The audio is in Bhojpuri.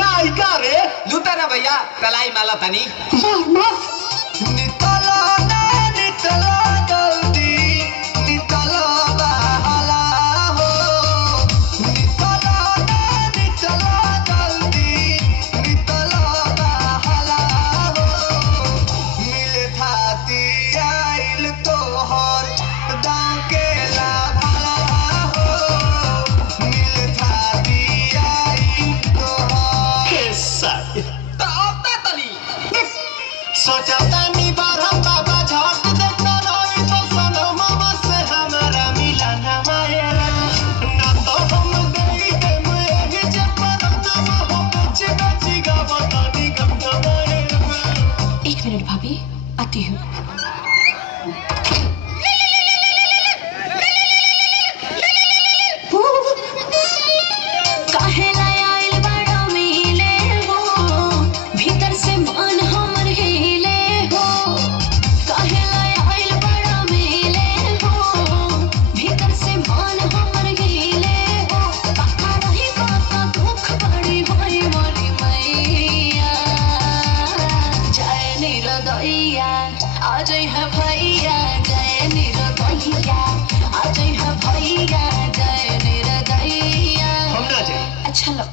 नायिका रे लूटा ना भैया तलाई माला तनी नितलो ना नितलो जल्दी नितलो बहला हो नितलो ना नितलो जल्दी नितलो बहला हो मिले थाती आइल तोहर दांव के लाभला हो मिले थाती आइल तोहर तो अब ना तली सोचा तानी बारह बाबा झट देखता रही तो सनो मामा से हमारा मिला ना मायरा ना तो हम गई के मुझे जब पराना हो बच्चे बच्ची गावा तानी गम मायरा 1 मिनट भाभी आती हूँ। काहे लायल बड़ा मिले हो भीतर से मन हमर हिले हो काहे लायल बड़ा मिले हो भीतर से मन हमर हिले हो काका रही काका दुख बड़ी होई मोरी मैया जय निरदैया आज है भैया जय निरदैया आज है भैया जय निरदैया हम ना जाए अच्छा लो